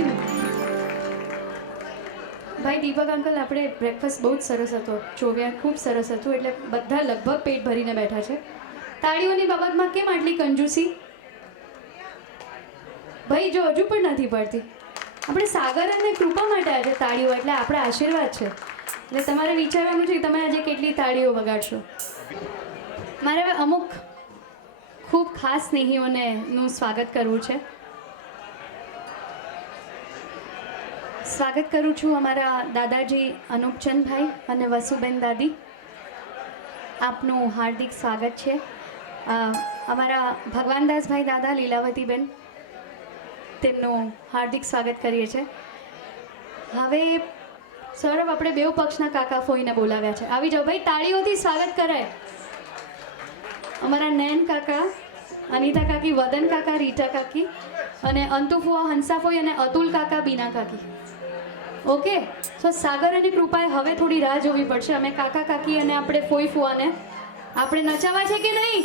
કે નહીં? ભાઈ દીપક અંકલ, આપણે બ્રેકફાસ્ટ બહુ જ સરસ હતો, ચોવ્યા ખૂબ સરસ હતું, એટલે બધા લગભગ પેટ ભરીને બેઠા છે. તાળીઓની બાબતમાં કેમ આટલી કંજૂસી? ભાઈ જો હજુ પણ નથી પડતી. આપણે સાગર અને કૃપા માટે આજે તાળીઓ એટલે આપણા આશીર્વાદ છે, એટલે તમારે વિચારવાનું છે કે તમે આજે કેટલી તાળીઓ વગાડશો. મારે હવે અમુક ખૂબ ખાસ સ્નેહીઓને નું સ્વાગત કરવું છે. સ્વાગત કરું છું અમારા દાદાજી અનુપચંદભાઈ અને વસુબેન દાદી. આપનું હાર્દિક સ્વાગત છે. અમારા ભગવાનદાસભાઈ દાદા લીલાવતીબેન, તેમનું હાર્દિક સ્વાગત કરીએ છીએ. હવે સૌરભ, આપણે બેઉ પક્ષના કાકા ફોઈને બોલાવ્યા છે, આવી જાઓ ભાઈ, તાળીઓથી સ્વાગત કરાય. અમારા નયન કાકા, અનિતા કાકી, વદન કાકા, રીટા કાકી અને અંતુ ફુવા, હંસા ફોઈ અને અતુલ કાકા, બીના કાકી. ઓકે, સો સાગર અને કૃપાએ હવે થોડી રાહ જોવી પડશે. અમે કાકા કાકી અને આપણે ફોઈ ફુવાને આપણે નચાવા છે કે નહીં?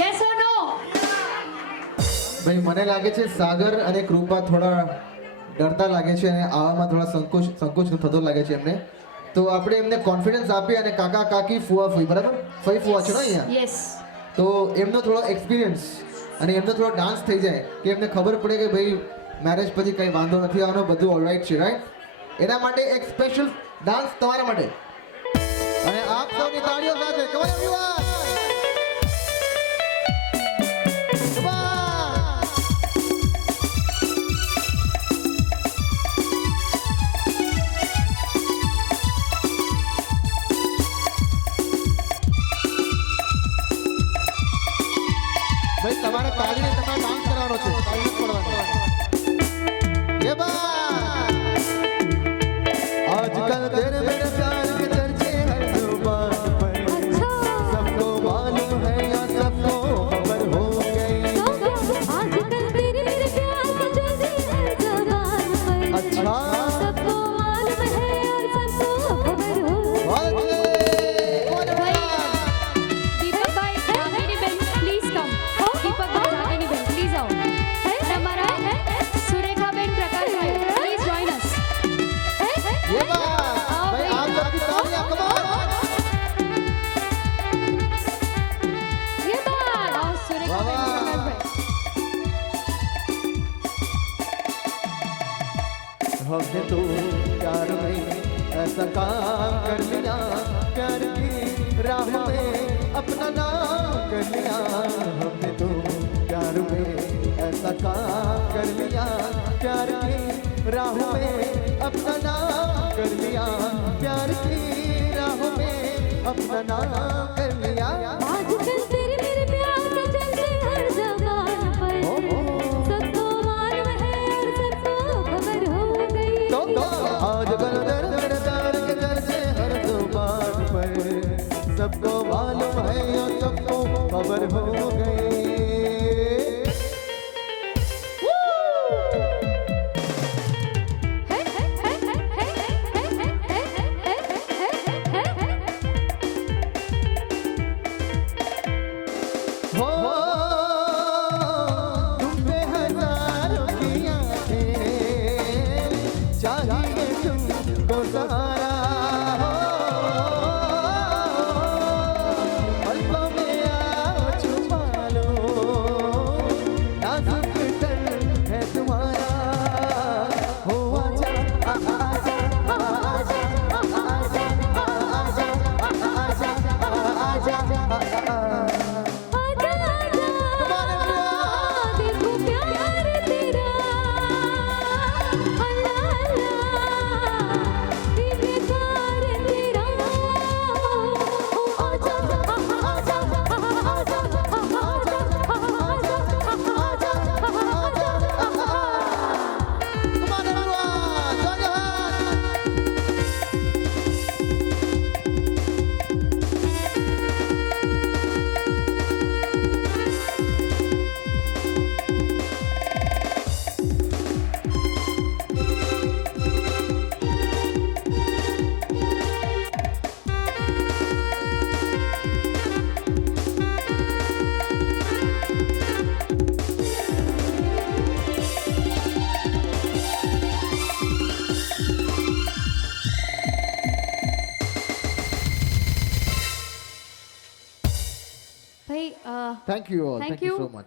યસ ઓર નો? ભાઈ મને લાગે છે સાગર અને કૃપા થોડા ડરતા લાગે છે અને આવામાં થોડા સંકોચ થતો લાગે છે એમને. તો આપણે એમને કોન્ફિડન્સ આપીએ અને કાકા કાકી ફુવા ફુઈ, બરાબર? ફઈ ફુવા છે ને અહીંયા? યસ. તો એમનો થોડો એક્સપિરિયન્સ અને એમનો થોડો ડાન્સ થઈ જાય કે એમને ખબર પડે કે ભાઈ મેરેજ પછી કંઈ વાંધો નથી આવવાનો, બધું ઓલરાઈટ છે, રાઈટ? એના માટે એક સ્પેશિયલ ડાન્સ તમારા માટે અને આપ સૌની તાળીઓ સાથે કમ ઓન એવરીવન. ભાઈ તમારે તાળીને તમારે ડાન્સ કરવાનો છે, તાળી પડવાનો. ये बात आजकल तेरे मेरे प्यार के चर्चे हर जुबान पर, सबको मालूम है या सबको खबर हो गई? आजकल तेरे मेरे प्यार के चर्चे हर जुबान पर, अच्छा, सबको मालूम है और सबको खबर हो દીપકભાઈ, રાગીની બેન પ્લીઝ કમ. દીપકભાઈ, રાગીની બેન પ્લીઝ આવો. તમારા સુરેખાબેન, પ્રકાશભાઈ પ્લીઝ જોઈન અસ. ये बात भाई आप सबकी तालियां कम ऑन. ये बात आओ સુરેખાબેન, વાહ, વાહ. પ્રકાશભાઈ. हमने तो प्यार में ऐसा काम कर लिया, प्यार की राह में अपना नाम कर लिया. हमने तो प्यार में ऐसा काम कर लिया, प्यार की राह में अपना नाम कर लिया, प्यार की राह में अपना नाम कर लिया. आजकल तेरे मेरे प्यार के चर्चे हर जुबान पर, सबको मालूम है और सबको खबर हो गई. तो आजकल दर दर दर के चर्चे हर जुबान पर, सबको मालूम है और सबको खबर हो गई. हो तुम पे हजारों की आंखें, चाहिए तुमको सहारा हो, पलकों में आओ छुपा लो, नाजुक तन है तुम्हारा. हो आजा आजा आजा आजा आजा आजा आजा आजा. देखो प्यार तेरा, Allah Allah thank you all, thank thank you you. So much.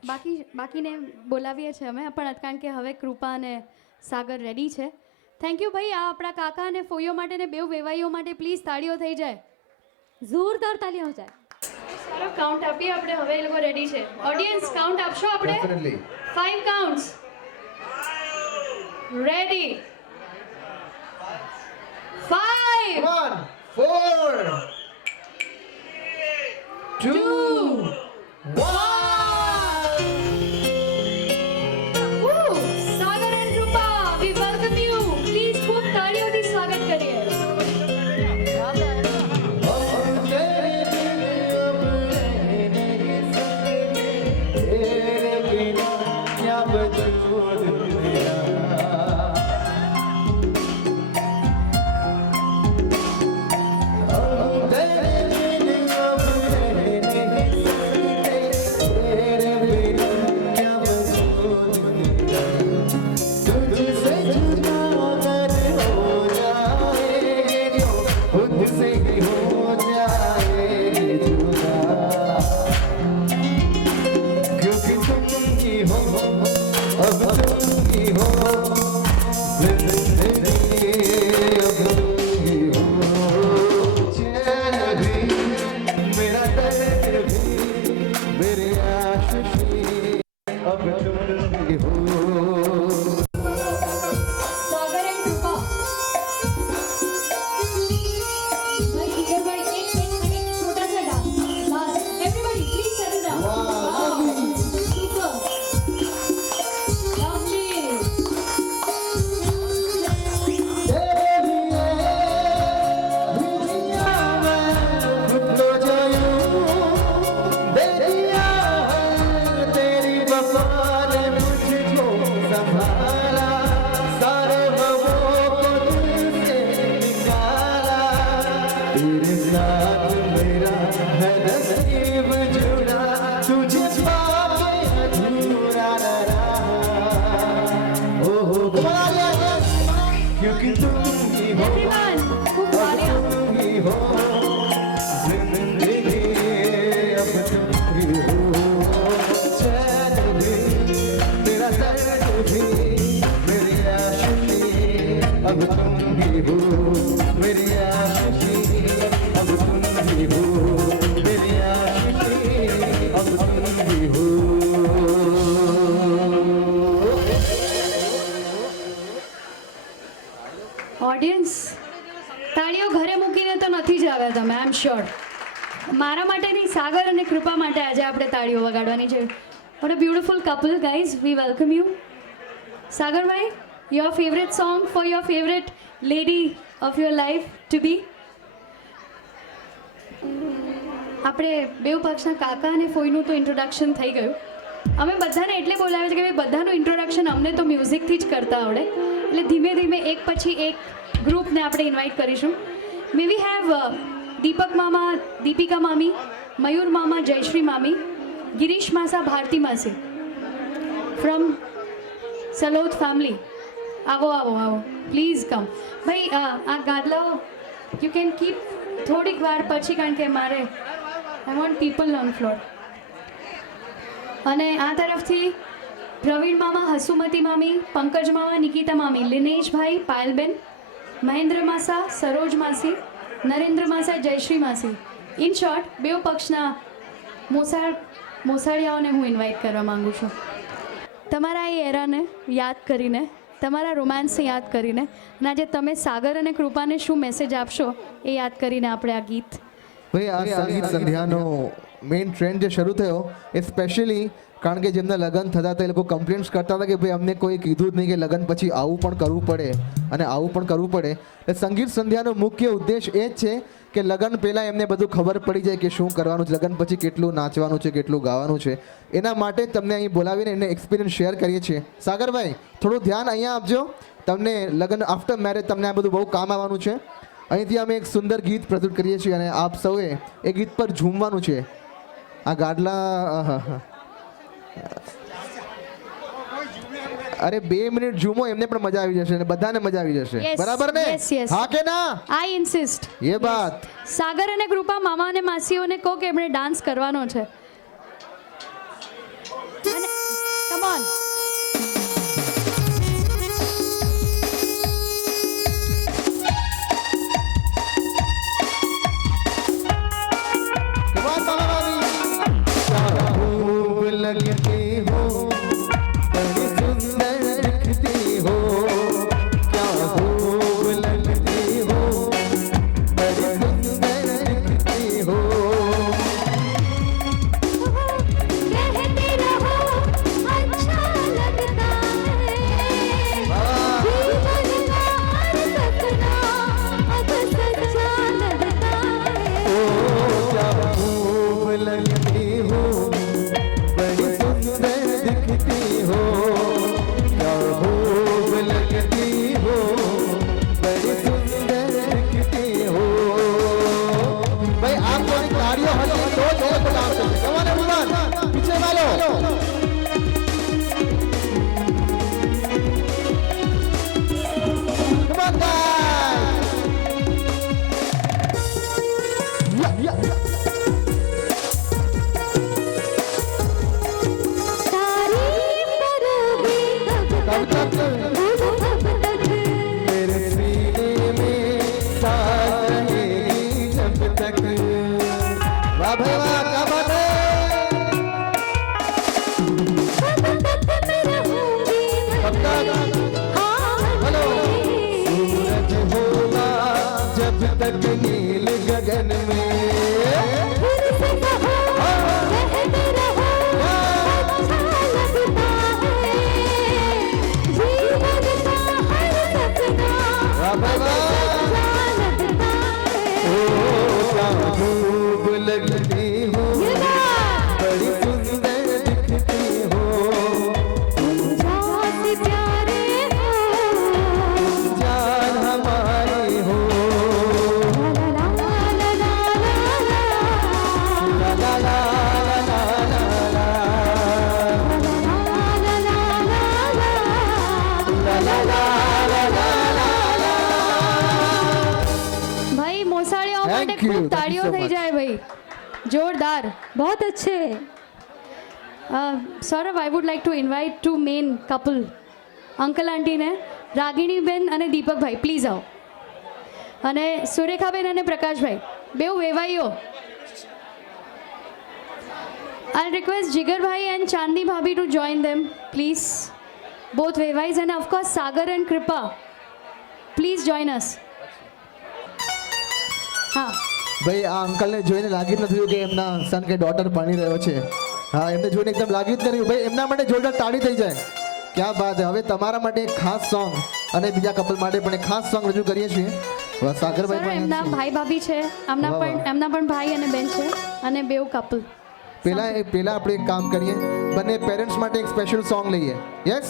બાકીને બોલાવીએ છીએ અમે પણ કારણ કે હવે કૃપા અને સાગર રેડી છે. થેન્ક યુ ભાઈ. આ આપણા કાકા અને ફોઈઓ માટે ને બેઉ વેવાઈઓ માટે પ્લીઝ તાળીઓ થઈ જાય. જોરદાર તાલીઓ જાય. સારો કાઉન્ટ આપીએ આપણે. હવે એ લોકો રેડી છે. ઓડિયન્સ કાઉન્ટ આપશો આપણે? Definitely. 5 counts. Ready? 5 Come on. 4, 2, 1. Woo! Sagar and Kripa, we welcome you. Please ખૂબ તાળીઓથી સ્વાગત કરીએ. क्या वजूद मेरा क्योंकि तुम ही हो, अब तुम ही हो, जिंदगी अब तुम ही हो, चैन भी मेरा दर्द भी मेरे आशिकी अब तुम ही हो. સાગર and કૃપા. ભાઈ કિશોરભાઈ, એક છોટા સા dance. Last. Everybody, please settle down. Wow. Super. Lovely. तेरी वफा ने मुझको संभाला, सारे ख्वाबों को दिल से निकाला, तेरे साथ मेरा है नसीब जुड़ा, तुझे पाके अधूरा न रहा. ओहो क्योंकि तुम ही हो, Everyone, ખૂબ તાળીઓ. तुम ही हो, जिंदगी अब तुम ही हो, चैन भी तेरा दर्द भी मेरी आशिकी अब तुम ही हो, मेरी आशिकी अब तुम ही हो, मेरी आशिकी अब तुम ही हो. ઓડિયન્સ, તાળીઓ ઘરે મૂકીને તો નથી જ આવ્યા તમે, આઈ એમ શ્યોર. મારા માટે નહીં, સાગર અને કૃપા માટે આજે આપણે તાળીઓ વગાડવાની છે. What a beautiful couple guys. We welcome you. સાગરભાઈ, your favourite song for your favourite lady of your life to be. આપણે બેઉ પક્ષના કાકા અને ફોઈનું તો ઇન્ટ્રોડક્શન થઈ ગયું. અમે બધાને એટલે બોલાવ્યા છે કે ભાઈ બધાનું ઇન્ટ્રોડક્શન અમને તો મ્યુઝિકથી જ કરતા આવડે, એટલે ધીમે ધીમે એક પછી એક ગ્રુપને આપણે ઇન્વાઇટ કરીશું. મે વી હેવ દીપક મામા, દીપિકા મામી, મયુર મામા, જયશ્રી મામી, ગિરીશ માસા, ભારતી માસી ફ્રોમ સલોદ ફેમિલી. આવો આવો આવો, પ્લીઝ કમ. ભાઈ આ ગાદલાઓ યુ કેન કીપ થોડીક વાર પછી, કારણ કે મારે I want people on floor. અને આ તરફથી પ્રવીણ મામા, હસુમતી મામી, પંકજ મામા, નિકિતા મામી, લિનેશભાઈ, પાયલબેન, મહેન્દ્ર માસા, સરોજ માસી, નરેન્દ્ર માસા, જયશ્રી માસી. ઇન શોર્ટ, બેઉ પક્ષના મોસાળિયાઓને હું ઇન્વાઇટ કરવા માંગુ છું. તમારા એ એરાને યાદ કરીને, તમારા રોમાન્સને યાદ કરીને, અને આજે તમે સાગર અને કૃપાને શું મેસેજ આપશો એ યાદ કરીને આપણે આ ગીત. ભાઈ આ સંગીત સંધ્યાનો મેઇન ટ્રેન્ડ જે શરૂ થયો એ સ્પેશિયલી કારણ કે જેમના લગ્ન થતા હતા એ લોકો કમ્પ્લેન્ટ્સ કરતા હતા કે ભાઈ અમને કોઈ કીધું જ નહીં કે લગ્ન પછી આવું પણ કરવું પડે અને આવું પણ કરવું પડે. એટલે સંગીત સંધ્યાનો મુખ્ય ઉદ્દેશ એ જ છે કે લગ્ન પહેલાં એમને બધું ખબર પડી જાય કે શું કરવાનું છે, લગ્ન પછી કેટલું નાચવાનું છે, કેટલું ગાવાનું છે. એના માટે જ તમને અહીં બોલાવીને એને એક્સપિરિયન્સ શેર કરીએ છીએ. સાગરભાઈ, થોડું ધ્યાન અહીંયા આપજો. તમને લગ્ન આફ્ટર મેરેજ તમને આ બધું બહુ કામ આવવાનું છે. અહીંથી અમે એક સુંદર ગીત પ્રસ્તુત કરીએ છીએ અને આપ સૌએ એ ગીત પર ઝૂમવાનું છે. આ ગાડલા અરે 2 મિનિટ ઝૂમો, એમને પણ મજા આવી જશે અને બધાને મજા આવી જશે. Yes, બરાબર ને? yes, yes. હા કે ના? આઈ ઇન્સિસ્ટ. ये बात. સાગર અને કૃપા મામા અને માસીઓને કહો કે એમણે ડાન્સ કરવાનો છે. ઓન क्या खूब लगती हो, बड़ी सुंदर दिखती हो, क्या खूब लगती हो, बड़ी सुंदर दिखती हो। कहते रहो अच्छा लगता है जीवन का हर सपना अब सच्चा लगता है ओ क्या खूब लगती हो, बड़ी सुंदर दिखती हो, क्या खूब लगती हो, बड़ी सुंदर दिखती हो। भाई आप थोड़ी तालियों हल्की तो जो को डांस करते कमाने उड़ान पीछे वालों Come on guys! Yeah. तारीफ करोगे कब तक कब तक मेरे सीने में सांस रहेगी जब तक। वाह भाई वाह क्या बात है। कब तक मैं रहूंगी कब तक हाँ हेलो सूरज होगा जब तक नील गगन में। फिर से कहो कहते रहो अच्छा लगता है जीवन का हर सपना वाह भाई वाह। सच्चा लगता ओ है क्या खूब लगती हो, ये बात बड़ी सुंदर दिखती हो, जान प्यारे हो जान हमारी हो। ला ला ला ला ला ला ला ला ला ला ला ला। ભાઈ મોસાળીઓ માટે Thank you. ખૂબ Thank you તાળીઓ so થઈ much. જાય ભાઈ જોરદાર बहुत अच्छे Saurabh I would like to invite to main couple uncle આંટીને રાગિણીબેન અને દીપકભાઈ પ્લીઝ આવો અને સુરેખાબેન અને પ્રકાશભાઈ બેઉ વેવાઈઓ આઈ રિક્વેસ્ટ જીગરભાઈ and Chandni bhabhi to join them please both વેવાઈઝ and of course Sagar and Krupa please join us હા ભાઈ આ અંકલને જોઈને લાગી જ નથી કે એમના સન કે ડોટર ભણી રહ્યો છે. હા એમને જોઈને એકદમ લાગી જ નથી. ભાઈ એમના માટે જોરદાર તાળી થઈ જાય. ક્યાં બાત હે. હવે તમારા માટે એક ખાસ સોંગ અને બીજા કપલ માટે પણ એક ખાસ સોંગ રજૂ કરીએ છીએ. વાહ, સાગરભાઈ સર પણ એમના અહીંયા ભાઈ ભાભી છે એમના વાહ, પણ વાહ. એમના પણ ભાઈ અને બેન છે અને બેઉ કપલ છે. પહેલા આપણે એક કામ કરીએ બંને પેરેન્ટ્સ માટે એક સ્પેશિયલ સોંગ લઈએ. યસ